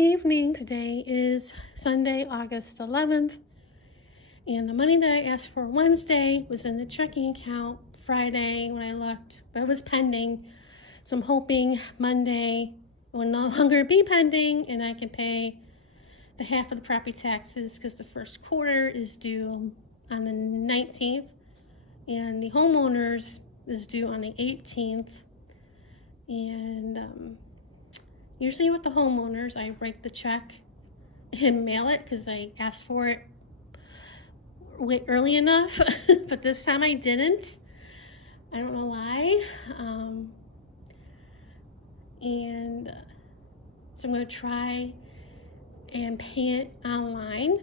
Evening. Today is Sunday, August 11th, and the money that I asked for Wednesday was in the checking account Friday when I looked, but it was pending. So I'm hoping Monday it will no longer be pending and I can pay the half of the property taxes because the first quarter is due on the 19th and the homeowners is due on the 18th. And usually with the homeowners, I write the check and mail it because I asked for it way early enough, but this time I didn't. I don't know why. So I'm going to try and pay it online.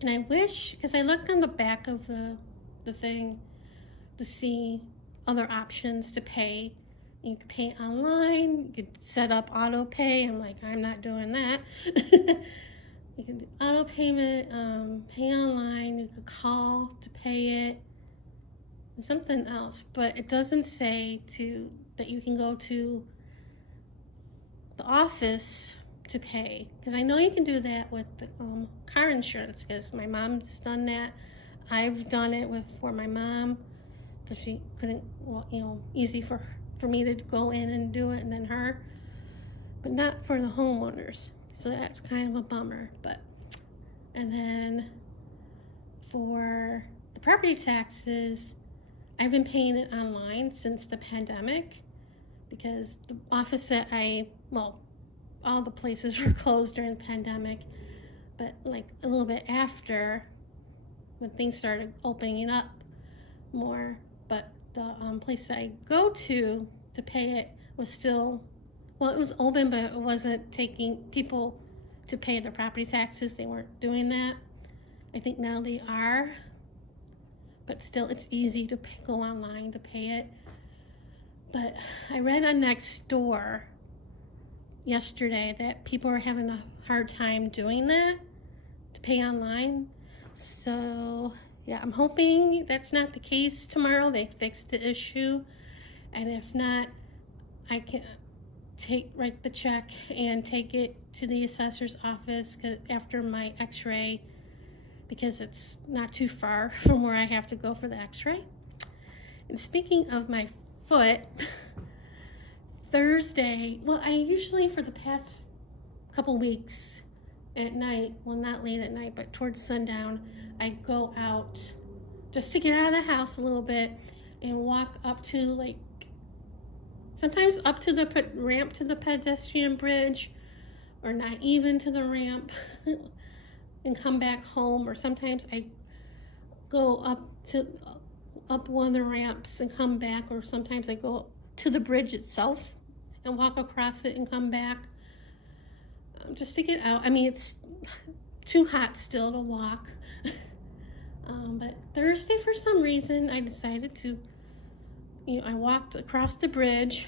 And I wish, because I looked on the back of the thing to see other options to pay. You could pay online, you could set up auto pay. I'm like, I'm not doing that. You can do auto payment, pay online, you could call to pay it, and something else, but it doesn't say that you can go to the office to pay, because I know you can do that with the car insurance, because my mom's done that. I've done it for my mom, because she couldn't, easy for me to go in and do it, and then her, but not for the homeowners. So that's kind of a bummer. And then for the property taxes, I've been paying it online since the pandemic, because the office that all the places were closed during the pandemic, but like a little bit after, when things started opening up more. But the place that I go to pay it was still, it was open, but it wasn't taking people to pay their property taxes. They weren't doing that. I think now they are, but still it's easy to go online to pay it. But I read on Nextdoor yesterday that people are having a hard time doing that, to pay online. So yeah, I'm hoping that's not the case tomorrow. They fixed the issue, and if not, I can write the check and take it to the assessor's office after my x-ray, because it's not too far from where I have to go for the x-ray. And speaking of my foot, Thursday, I usually, for the past couple weeks at night, not late at night, but towards sundown, I go out just to get out of the house a little bit and walk up to, sometimes up to the ramp to the pedestrian bridge, or not even to the ramp, and come back home. Or sometimes I go up one of the ramps and come back, or sometimes I go to the bridge itself and walk across it and come back, just to get out. I mean, it's too hot still to walk. But Thursday, for some reason, I decided to, I walked across the bridge.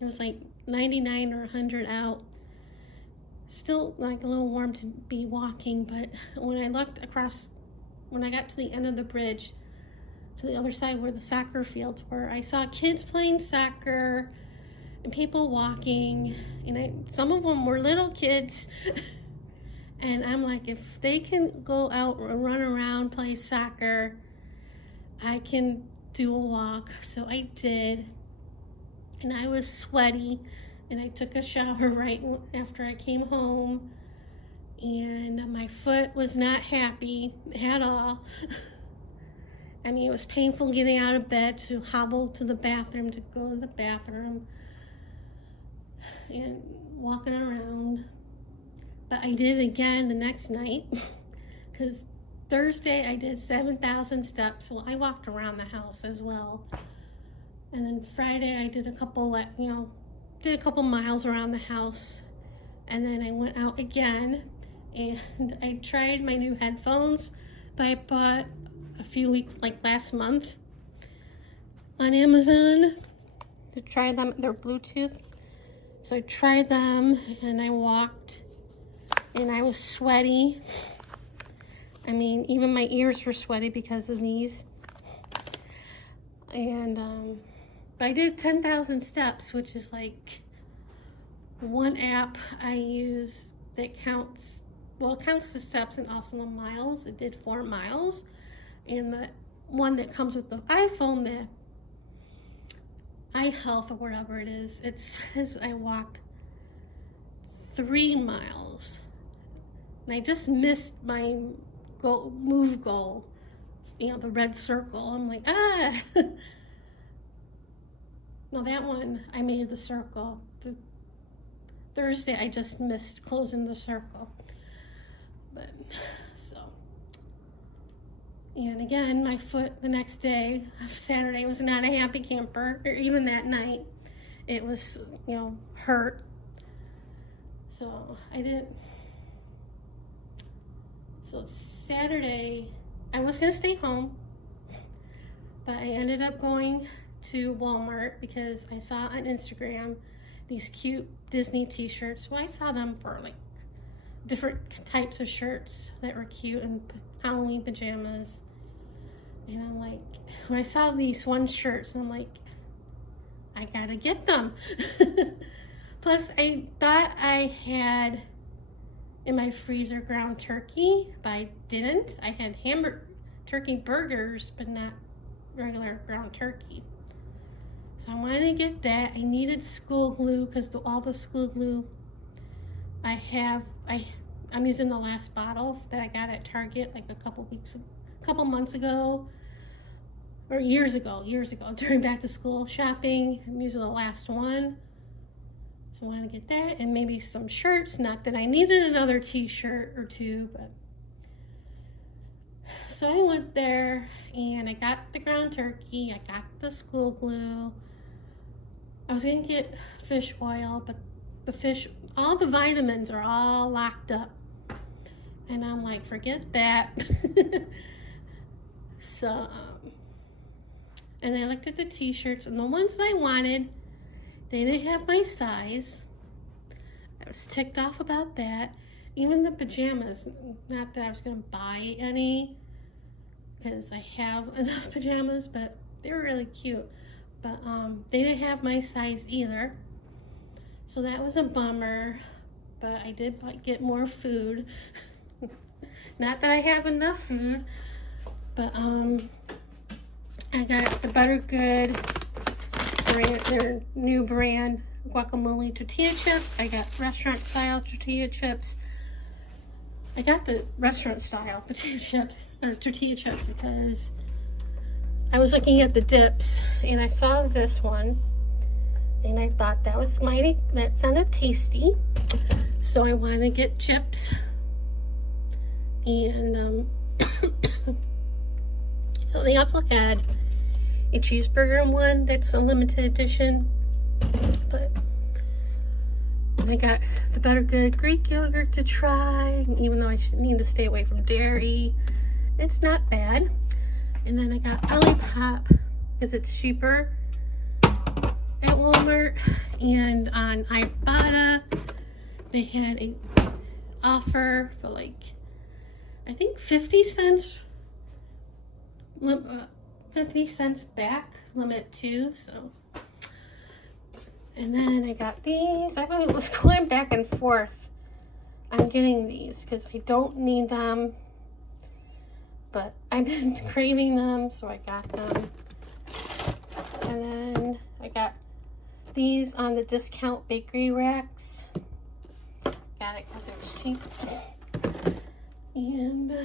It was like 99 or 100 out. Still like a little warm to be walking, but when I looked across, when I got to the end of the bridge, to the other side where the soccer fields were, I saw kids playing soccer and people walking, and some of them were little kids. And I'm like, if they can go out and run around, play soccer, I can do a walk. So I did, and I was sweaty, and I took a shower right after I came home, and my foot was not happy at all. I mean, it was painful getting out of bed to hobble to the bathroom, to go to the bathroom, and walking around. But I did it again the next night, because Thursday I did 7,000 steps. Well, I walked around the house as well. And then Friday I did a couple miles around the house. And then I went out again, and I tried my new headphones that I bought a few weeks, last month, on Amazon, to try them. They're Bluetooth. So I tried them, and I walked, and I was sweaty. I mean, even my ears were sweaty because of these. And I did 10,000 steps, which is like one app I use that counts, well, it counts the steps and also the miles. It did 4 miles. And the one that comes with the iPhone, the iHealth or whatever it is, it says I walked 3 miles. And I just missed my move goal, you know, the red circle. I'm like, ah. No, that one, I made the circle. The Thursday, I just missed closing the circle. But, so. And again, my foot the next day, Saturday, was not a happy camper, or even that night. It was, you know, hurt. So I didn't. So Saturday, I was gonna stay home, but I ended up going to Walmart because I saw on Instagram these cute Disney t-shirts. Well, I saw them for like different types of shirts that were cute and Halloween pajamas. And I'm like, when I saw these one shirts, I'm like, I gotta get them. Plus, I thought I had in my freezer ground turkey, but I didn't. I had turkey burgers, but not regular ground turkey. So I wanted to get that. I needed school glue because all the school glue I have, I'm using the last bottle that I got at Target like a couple months ago, or years ago, during back to school shopping. I'm using the last one. So I want to get that and maybe some shirts. Not that I needed another t-shirt or two, but. So I went there and I got the ground turkey, I got the school glue. I was gonna get fish oil, but all the vitamins are all locked up. And I'm like, forget that. So, and I looked at the t-shirts, and the ones that I wanted, they didn't have my size. I was ticked off about that. Even the pajamas, not that I was gonna buy any, because I have enough pajamas, but they were really cute. But they didn't have my size either. So that was a bummer, but I did get more food. Not that I have enough food, but I got the Buttergood brand, their new brand guacamole tortilla chips. I got restaurant style tortilla chips. I got the restaurant style potato chips or tortilla chips because I was looking at the dips and I saw this one and I thought that sounded tasty. So I wanted to get chips and so they also had a cheeseburger one that's a limited edition, but I got the Buttergood Greek yogurt to try, even though I need to stay away from dairy. It's not bad. And then I got Olipop because it's cheaper at Walmart. And on Ibotta, they had a offer for like, I think 50 cents back, limit 2. So. And then I got these. I was going back and forth on getting these because I don't need them, but I've been craving them, so I got them. And then I got these on the discount bakery racks. Got it because it was cheap. And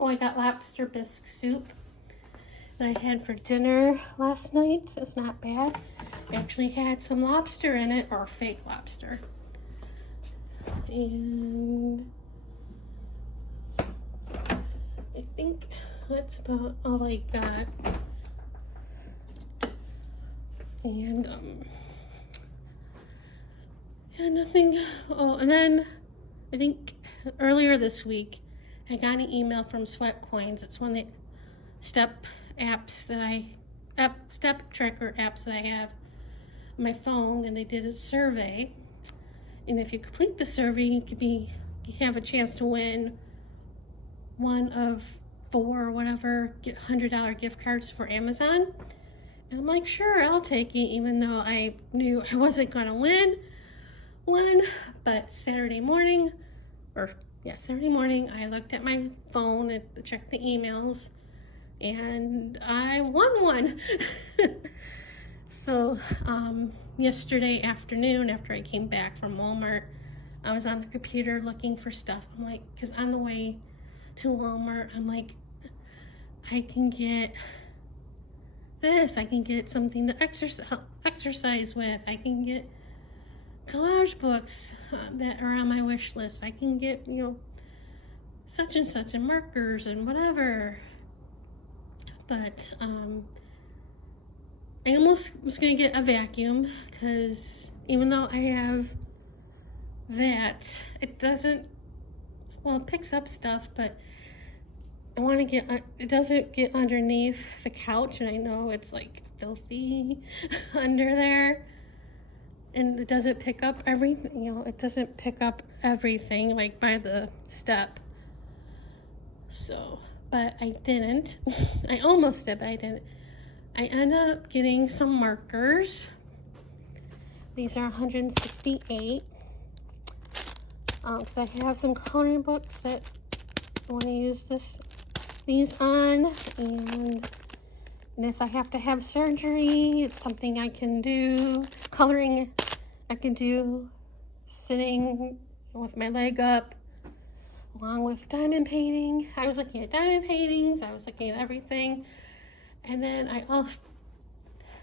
I got lobster bisque soup that I had for dinner last night. It's not bad. It actually had some lobster in it, or fake lobster. And I think that's about all I got. And yeah, nothing. Oh, and then I think earlier this week I got an email from Sweat Coins. It's one of the step tracker apps that I have on my phone, and they did a survey. And if you complete the survey, you have a chance to win one of 4 or whatever $100 gift cards for Amazon. And I'm like, sure, I'll take it, even though I knew I wasn't gonna win one. But Saturday morning, I looked at my phone and checked the emails, and I won one. So yesterday afternoon, after I came back from Walmart, I was on the computer looking for stuff. I'm like, because on the way to Walmart, I'm like, I can get this, I can get something to exercise with, I can get collage books that are on my wish list, I can get, you know, such and such, and markers and whatever. But I almost was gonna get a vacuum, because even though I have that, it doesn't, well, it picks up stuff, but I want to get, it doesn't get underneath the couch, and I know it's like filthy under there, and it doesn't pick up everything, you know, it doesn't pick up everything like by the step. So, but I didn't. I almost did, but I didn't. I ended up getting some markers. These are 168. Because I have some coloring books that I want to use these on, and if I have to have surgery, it's something I can do. Coloring, I can do sitting with my leg up, along with diamond painting. I was looking at diamond paintings, I was looking at everything, and then I also,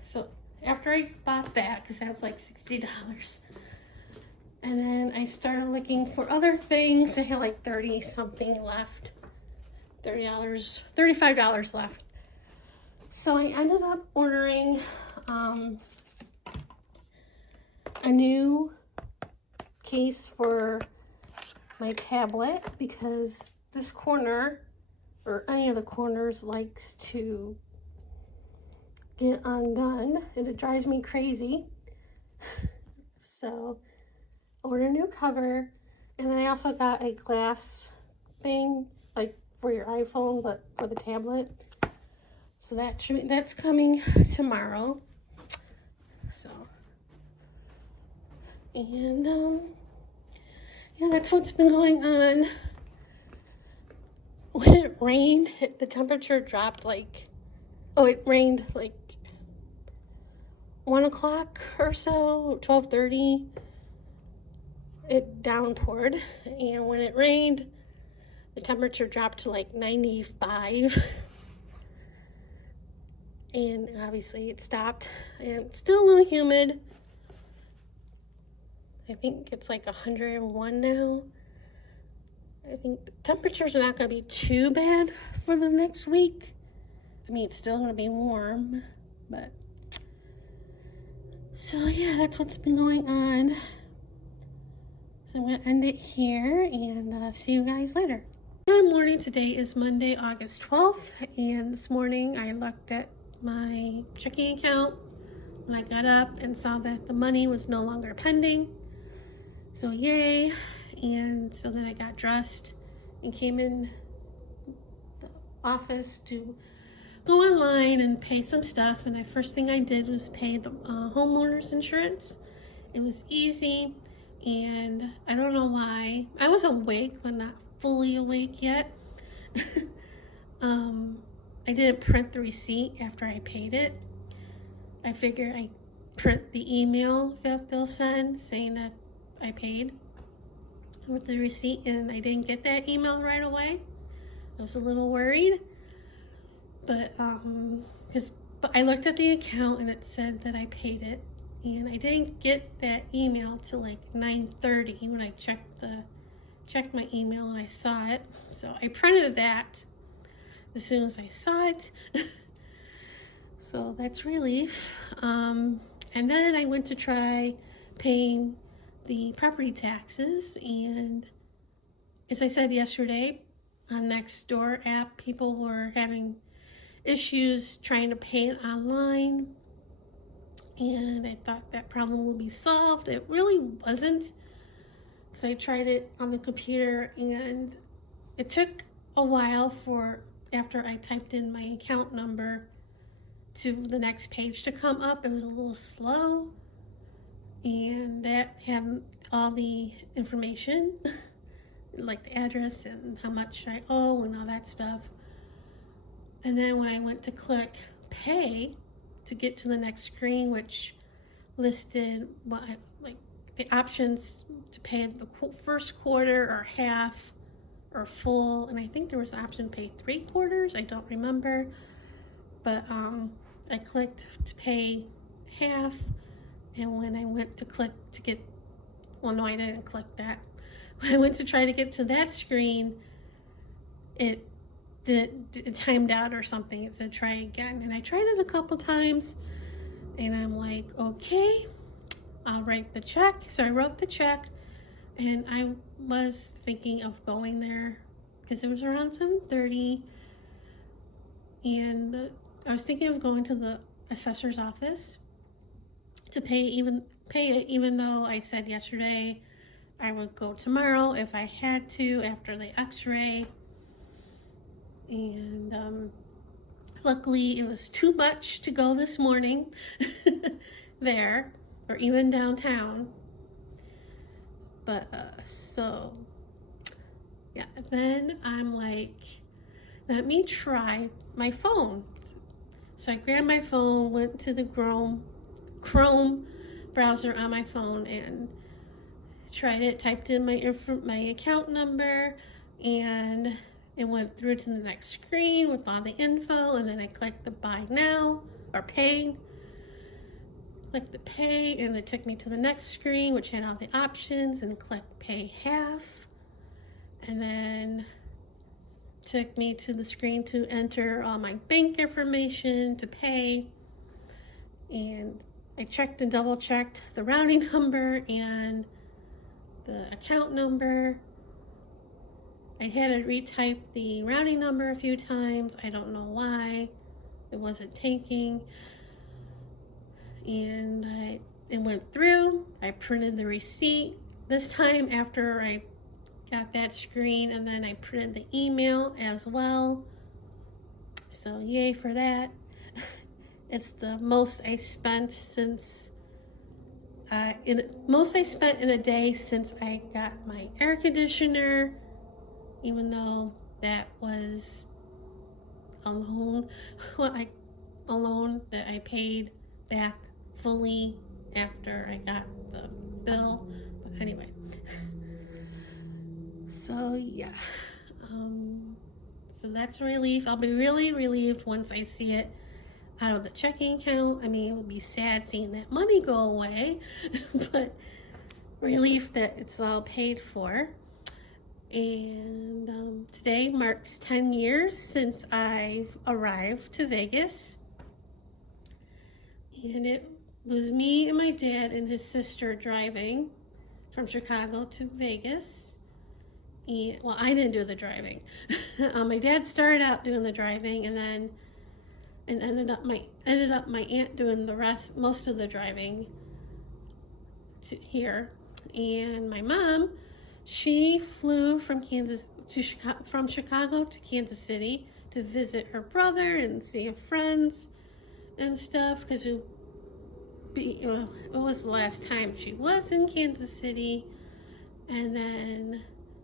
so after I bought that, because that was like $60, and then I started looking for other things. I had like 30 something left, $30, $35 left. So I ended up ordering a new case for my tablet, because this corner, or any of the corners, likes to get undone, and it drives me crazy. So ordered a new cover, and then I also got a glass thing, like for your iPhone, but for the tablet. So that's coming tomorrow. So, and yeah, that's what's been going on. When it rained, the temperature dropped like, oh, it rained like 1 o'clock or so, 12:30. It downpoured, and when it rained, the temperature dropped to like 95. And obviously it stopped, and it's still a little humid. I think it's like 101 now. I think the temperatures are not going to be too bad for the next week. I mean, it's still going to be warm, but so yeah, that's what's been going on. So I'm going to end it here, and see you guys later. Good morning. Today is Monday, August 12th, and this morning I looked at my checking account when I got up and saw that the money was no longer pending. So yay. And so then I got dressed and came in the office to go online and pay some stuff. And the first thing I did was pay the homeowner's insurance. It was easy, and I don't know why. I was awake, but not fully awake yet. I didn't print the receipt after I paid it. I figured I'd print the email that they'll send saying that I paid with the receipt, and I didn't get that email right away. I was a little worried, but I looked at the account and it said that I paid it, and I didn't get that email till like 9:30 when I checked my email and I saw it. So I printed that as soon as I saw it. So that's relief. And then I went to try paying the property taxes, and as I said yesterday, on Nextdoor app, people were having issues trying to pay it online, and I thought that problem would be solved. It really wasn't, because I tried it on the computer, and it took a while after I typed in my account number to the next page to come up. It was a little slow, and that had all the information, like the address and how much I owe and all that stuff. And then when I went to click pay to get to the next screen, which listed what like the options to pay the first quarter or half or full, and I think there was an option to pay 3/4. I don't remember, but I clicked to pay half, and when I went to click to get, well, no, I didn't click that. When I went to try to get to that screen, it timed out or something. It said try again, and I tried it a couple times, and I'm like, okay, I'll write the check. So I wrote the check, and I was thinking of going there because it was around 7:30, and I was thinking of going to the assessor's office to pay it, even though I said yesterday I would go tomorrow if I had to after the x-ray. And luckily it was too much to go this morning there, or even downtown. But so yeah, then I'm like, let me try my phone. So I grabbed my phone, went to the Chrome browser on my phone and tried it, typed in my account number, and it went through to the next screen with all the info, and then I clicked the buy now or pay. Clicked the pay, and it took me to the next screen which had all the options, and clicked pay half, and then took me to the screen to enter all my bank information to pay. And I checked and double checked the routing number and the account number. I had to retype the routing number a few times. I don't know why it wasn't taking. And it went through. I printed the receipt this time after I got that screen, and then I printed the email as well. So yay for that. It's the most I spent since most I spent in a day since I got my air conditioner, even though that was a loan, that I paid back fully after I got the bill. But anyway, so yeah, so that's a relief. I'll be really relieved once I see it out of the checking account. I mean, it would be sad seeing that money go away, but relief that it's all paid for. And today marks 10 years since I arrived to Vegas, and it was me and my dad and his sister driving from Chicago to Vegas. And well, I didn't do the driving. My dad started out doing the driving, and then ended up my aunt doing most of the driving to here. And my mom, she flew from Chicago to Kansas City to visit her brother and see her friends and stuff, because it was the last time she was in Kansas City. And then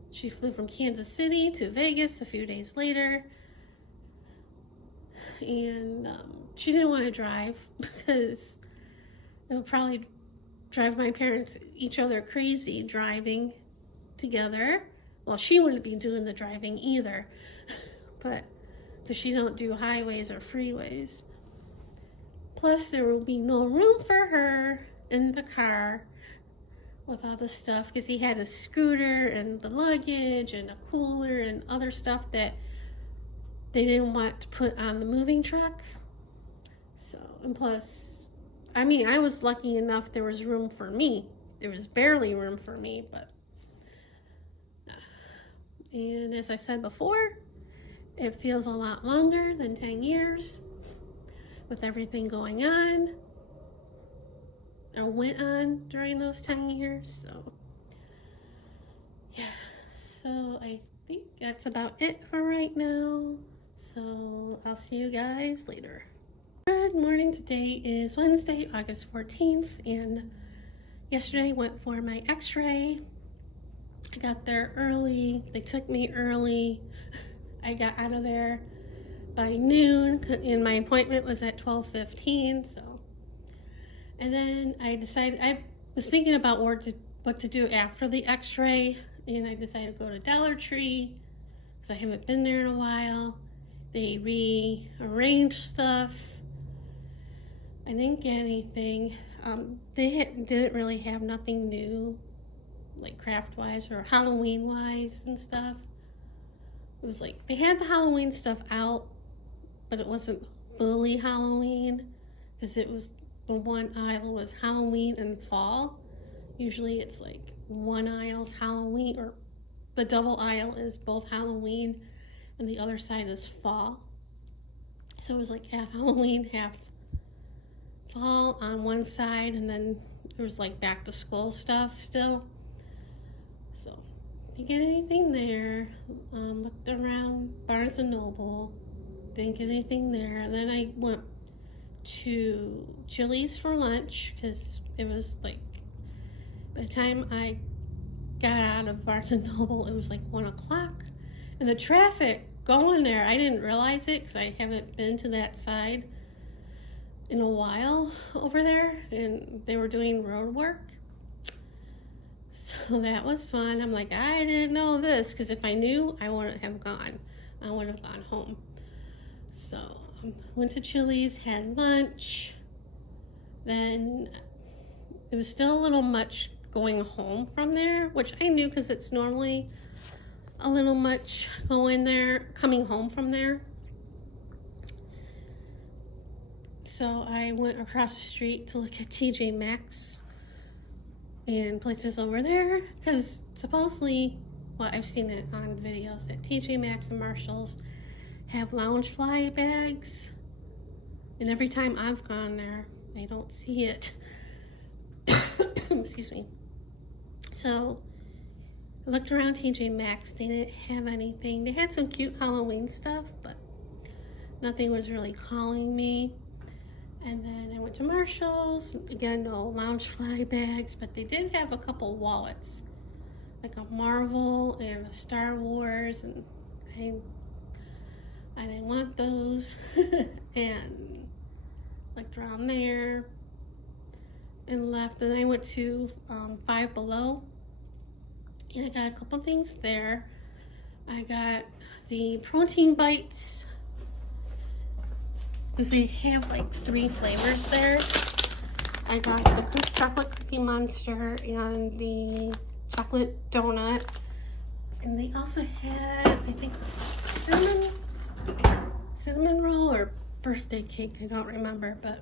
she flew from Kansas City to Vegas a few days later. And she didn't want to drive because it would probably drive my parents each other crazy driving together. Well, she wouldn't be doing the driving either, but because she don't do highways or freeways. Plus, there will be no room for her in the car with all the stuff, because he had a scooter and the luggage and a cooler and other stuff that they didn't want to put on the moving truck. So, and plus, I mean, I was lucky enough there was room for me. There was barely room for me, but and as I said before, it feels a lot longer than 10 years with everything going on or went on during those 10 years. So yeah, so I think that's about it for right now. So I'll see you guys later. Good morning. Today is Wednesday, August 14th, and yesterday I went for my x-ray. I got there early. They took me early. I got out of there by noon, and my appointment was at 12:15. So, and then I decided, I was thinking about what to do after the x-ray, and I decided to go to Dollar Tree because I haven't been there in a while. They rearranged stuff. I didn't get anything. Didn't really have nothing new, like craft-wise or Halloween-wise and stuff. It was like, they had the Halloween stuff out, but it wasn't fully Halloween, because it was, the one aisle was Halloween and fall. Usually it's like one aisle's Halloween, or the double aisle is both Halloween, and the other side is fall. So it was like half Halloween, half fall on one side, and then there was like back to school stuff still. So didn't get anything there. Looked around Barnes and Noble, didn't get anything there. And then I went to Chili's for lunch because it was like, by the time I got out of Barnes and Noble, it was like 1 o'clock, and the traffic going there, I didn't realize it because I haven't been to that side in a while over there, and they were doing road work. So that was fun. I'm like, I didn't know this, because if I knew, I wouldn't have gone. I would have gone home. So went to Chili's, had lunch. Then it was still a little much going home from there, which I knew because it's normally a little much coming home from there. So I went across the street to look at TJ Maxx and places over there, because supposedly, well, I've seen it on videos that TJ Maxx and Marshalls have Loungefly bags, and every time I've gone there, I don't see it. Excuse me. So I looked around TJ Maxx. They didn't have anything. They had some cute Halloween stuff, but nothing was really calling me. And then I went to Marshalls. Again, no Loungefly bags, but they did have a couple wallets, like a Marvel and a Star Wars, and I didn't want those. And looked around there and left. And I went to Five Below, and I got a couple things there. I got the protein bites, because they have like 3 flavors there. I got the chocolate cookie monster and the chocolate donut, and they also had, I think, cinnamon roll or birthday cake, I don't remember, but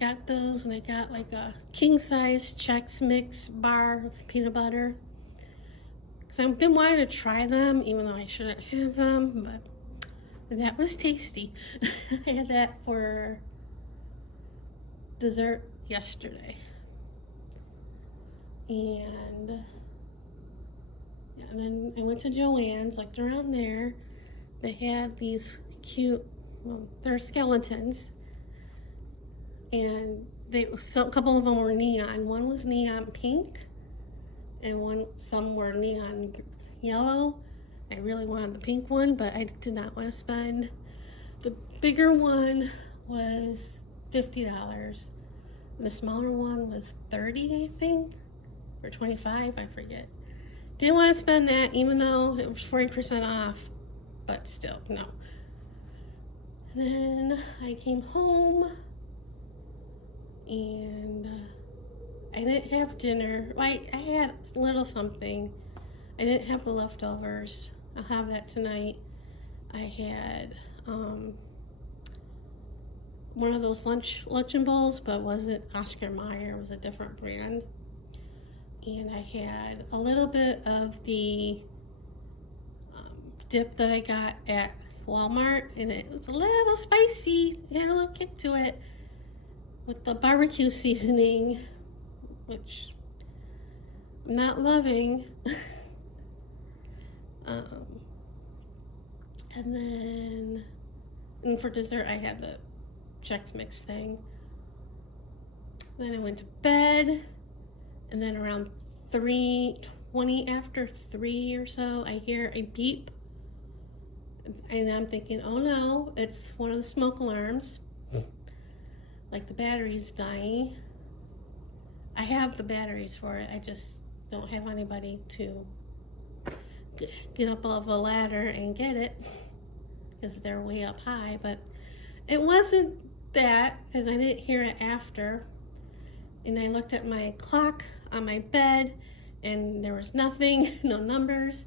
got those. And I got like a king size Chex Mix bar of peanut butter, because I've been wanting to try them even though I shouldn't have them, but that was tasty. I had that for dessert yesterday. And yeah, and then I went to Joann's, looked around there. They had these cute, well, they're skeletons, and a couple of them were neon. One was neon pink, and some were neon yellow. I really wanted the pink one, but I did not want to spend. The bigger one was $50, and the smaller one was $30, I think, or $25, I forget. Didn't want to spend that, even though it was 40% off, but still, no. Then I came home, and I didn't have dinner. I had a little something. I didn't have the leftovers. I'll have that tonight. I had one of those luncheon bowls, but wasn't Oscar Mayer, it was a different brand. And I had a little bit of the dip that I got at Walmart, and it was a little spicy. It had a little kick to it with the barbecue seasoning, which I'm not loving. And then for dessert, I had the Chex Mix thing. Then I went to bed, and then around 3:20, after 3 or so, I hear a beep, and I'm thinking, oh no, it's one of the smoke alarms, like the battery's dying. I have the batteries for it, I just don't have anybody to get up off a ladder and get it, because they're way up high. But it wasn't that, because I didn't hear it after. And I looked at my clock on my bed, and there was nothing, no numbers,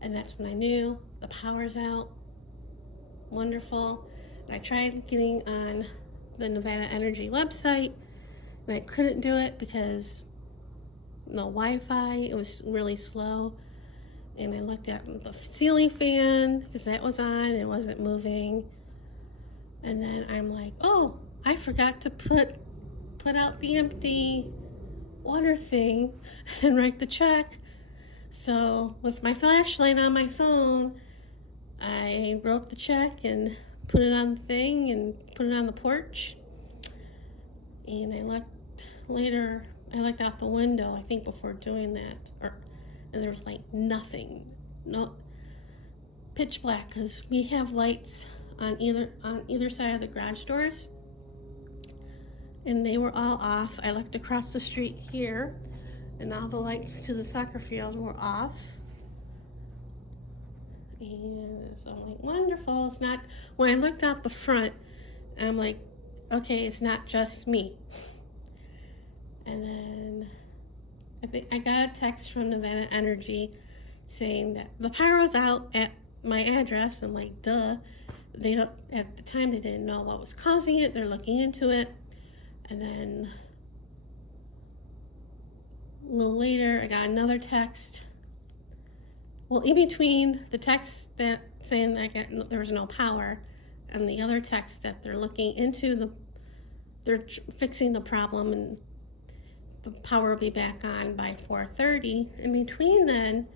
and that's when I knew the power's out. Wonderful. And I tried getting on the Nevada Energy website, and I couldn't do it because no Wi-Fi, it was really slow. And I looked at the ceiling fan, because that was on, it wasn't moving. And then I'm like, oh, I forgot to put out the empty water thing and write the check. So with my flashlight on my phone, I wrote the check and put it on the thing and put it on the porch. And I looked out the window, I think, before doing that, and there was like nothing, no, pitch black, because we have lights on either side of the garage doors, and they were all off. I looked across the street here, and all the lights to the soccer field were off. And so I'm like, wonderful. It's not, when I looked out the front, I'm like, okay, it's not just me. And then I think I got a text from Nevada Energy saying that the power was out at my address. I'm like, duh. They don't, at the time they didn't know what was causing it. They're looking into it. And then a little later, I got another text. Well, in between the text that saying that there was no power and the other text that they're looking into they're fixing the problem and the power will be back on by 4:30. In between then,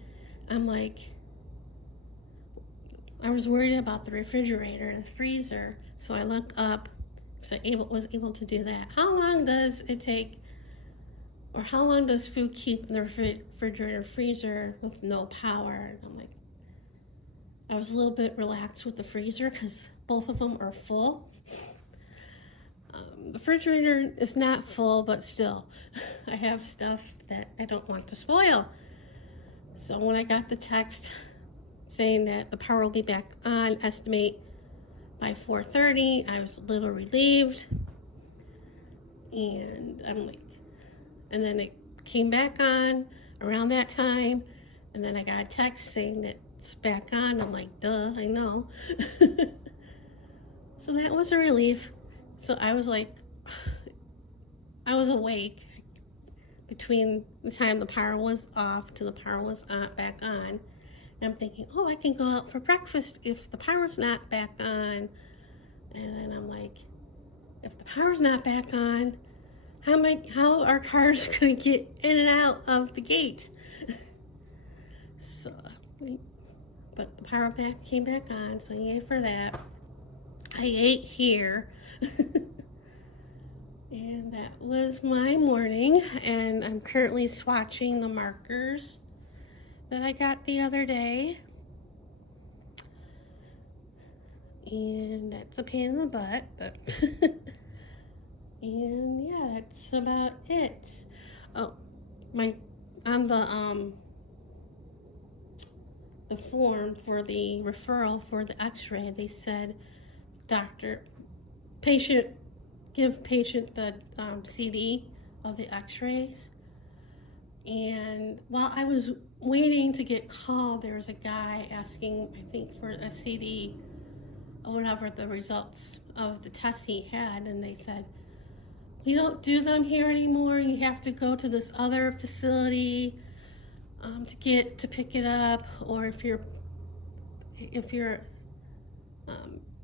I'm like, I was worried about the refrigerator and the freezer, so I looked up, because I was able to do that. How long does it take, or how long does food keep in the refrigerator, freezer with no power? And I'm like, I was a little bit relaxed with the freezer because both of them are full. The refrigerator is not full, but still, I have stuff that I don't want to spoil. So when I got the text saying that the power will be back on, estimate by 4:30, I was a little relieved. And I'm like, and then it came back on around that time, and then I got a text saying that it's back on. I'm like, duh, I know. So that was a relief. So I was like, I was awake between the time the power was off to the power was back on. And I'm thinking, oh, I can go out for breakfast if the power's not back on. And then I'm like, if the power's not back on, how are cars gonna get in and out of the gate? So, but the power came back on, so yay for that. I ate here. And that was my morning, and I'm currently swatching the markers that I got the other day. And that's a pain in the butt, but and yeah, that's about it. Oh, on the form for the referral for the x-ray, they said give patient the CD of the x-rays. And while I was waiting to get called, there was a guy asking, I think, for a CD or whatever, the results of the test he had, and they said, we don't do them here anymore. You have to go to this other facility to pick it up, or if you're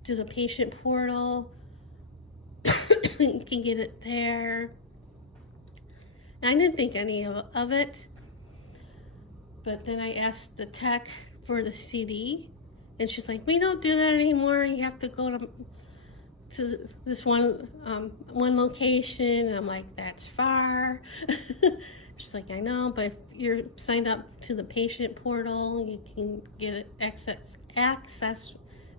to the patient portal, you can get it there. And I didn't think any of it, but then I asked the tech for the CD, and she's like, we don't do that anymore. You have to go to to this one location, and I'm like, that's far. She's like, I know, but if you're signed up to the patient portal, you can get access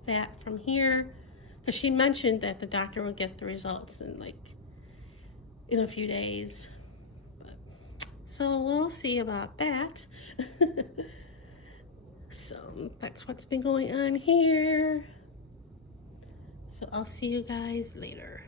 that from here. Because she mentioned that the doctor will get the results in a few days. So we'll see about that. So that's what's been going on here. So I'll see you guys later.